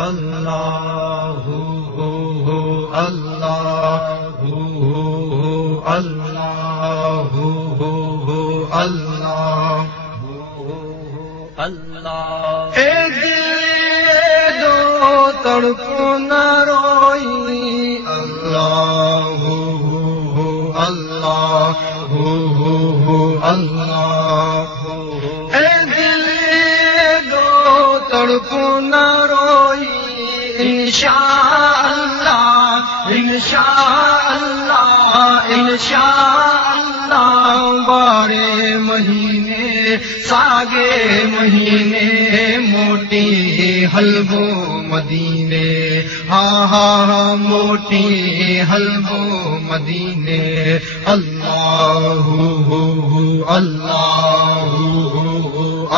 अल्लाहु अल्लाहु अल्लाहु अल्लाहु अल्लाह। ए दिल दो तड़पो न रोई अल्लाहु अल्लाहु अल्लाहु। ए दिल दो तड़पो न रोई इंशाअल्लाह इंशाअल्लाह इंशाअल्लाह। बारे महीने सागे महीने मोटी हलवो मदीने। हाँ हाँ मोटी हलवो मदीने। अल्लाहु अल्लाहु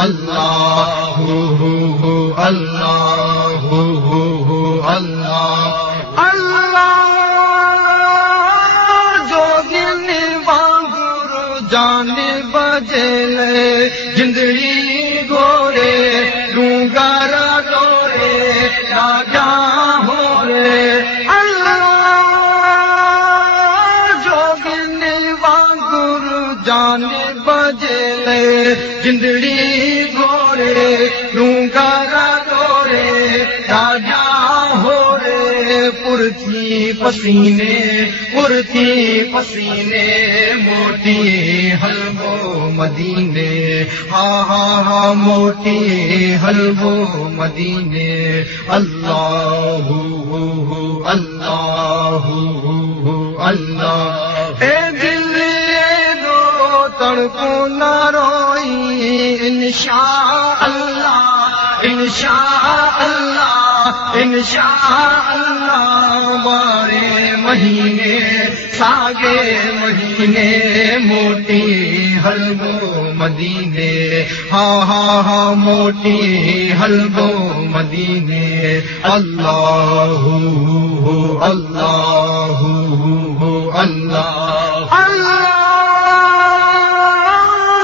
अल्लाहु अल्लाहु अल्लाह अल्लाह। जोगिन वांगुरु जाने बजेले जिंदड़ी गोरे डूंगारा डोरे राजा हो रे अल्लाह। जोगिन वांगुरु जाने बजेले जिंदड़ी गोरे डूंगारा डोरे राजा हो रे। पुरथी पसीने मोटी हलवो मदीने। हाँ हाँ हाँ मोटी हलवो मदीने। अल्लाहु अल्लाहु अल्लाह। ए दिल दो तड़पो न रोई इंशाअल्लाह इंशाअल्लाह इंशाअल्लाह। बारे महीने सागे महीने मोटी हलवो मदीने। हाँ हाँ हाँ मोटी हलवो मदीने। अल्लाहु अल्लाहु अल्लाह अल्लाह।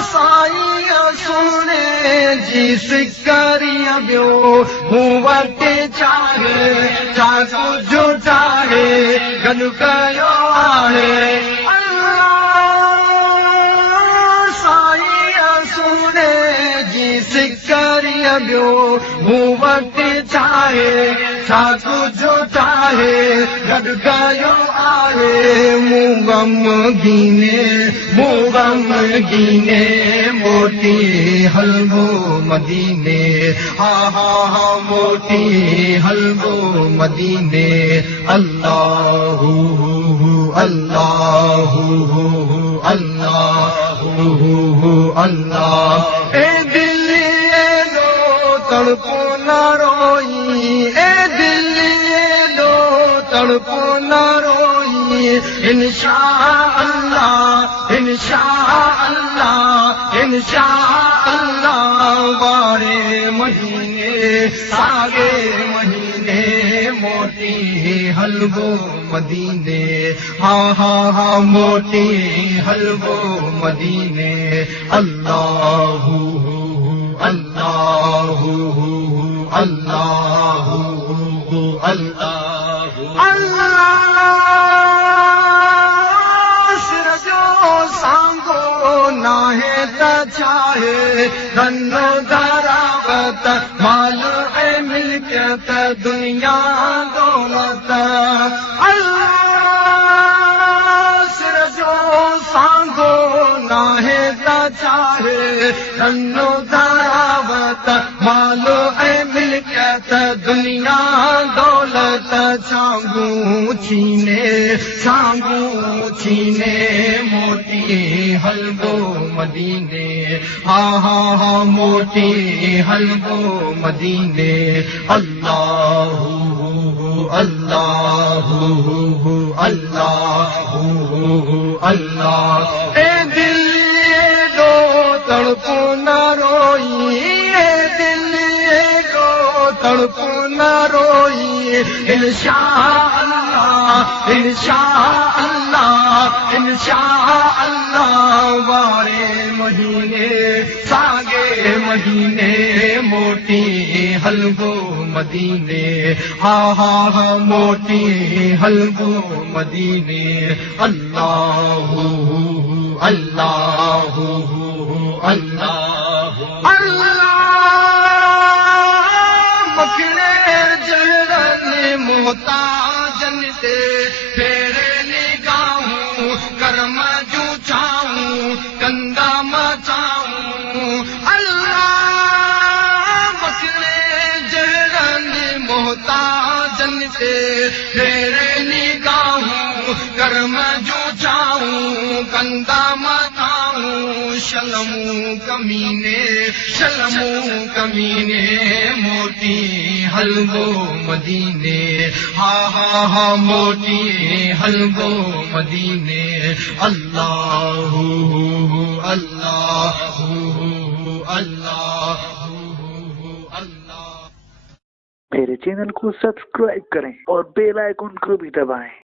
साईं सुने जी सिकरिया बियो हूँ वटे चाहे चाकू जो चाहे गन कयो आहे अल्लाह। साईं सुने जी सिकरिया बियो हूँ वटे चाहे चाकू जो चाहे गन कयो आहे। मुगम गीने मोटी हलवो मदीने। हाँ हाँ हाँ मोटी हलवो मदीने। अल्लाहु अल्लाहु अल्लाहु अल्लाह। ए दिल दो तड़पो न रोई ए दिल दो तड़पो न रोई इंशाअल्लाह इंशाअल्लाह इंशाअल्लाह। बारे महीने सागे महीने मोटी हलवो मदीने। हाँ हाँ हाँ मोटी हलवो मदीने। अल्लाहु अल्लाहु अल्लाहु अल्लाहु अल्लाह। सिर जो सांगो नाहे त चाहे धनो दरावत माल ऐ मिल्कियत दुनिया दौलत अल्लाह। सिर जो सांगो नाहे त चाहे धनो दरावत माल ऐ मिल्कियत दुनिया दौलत। सांगू छीने मोटी हलवो मदीने। हाँ हाँ हाँ मोटी हलवो मदीने। अल्लाहु अल्लाहु अल्लाहु अल्लाह। ए दिल दो तड़पो न रोई ए दिल दो तड़पो न रोई इंशाअल्लाह इंशाअल्लाह इंशाअल्लाह। बारे महीने सागे महीने मोटी हलवो मदीने हा हा हा मोटी हलवो मदीने अल्लाहु अल्लाहु अल्लाहु मखणे जहरन मोहताजन ते फेरे निगाहूं कर्म जू चाहूं कंदा मचाऊं अल्लाह मखणे जहरन मोहताजन ते फेरे निगाहूं कर्म जू चाहूं कंदा मचाऊं शलमू कमीने मोटी हलवो मदीने हा हा हा मोटी हलवो मदीने अल्लाहु अल्लाहु अल्लाहु अल्लाह। मेरे चैनल को सब्सक्राइब करें और बेल आइकन को भी दबाएं।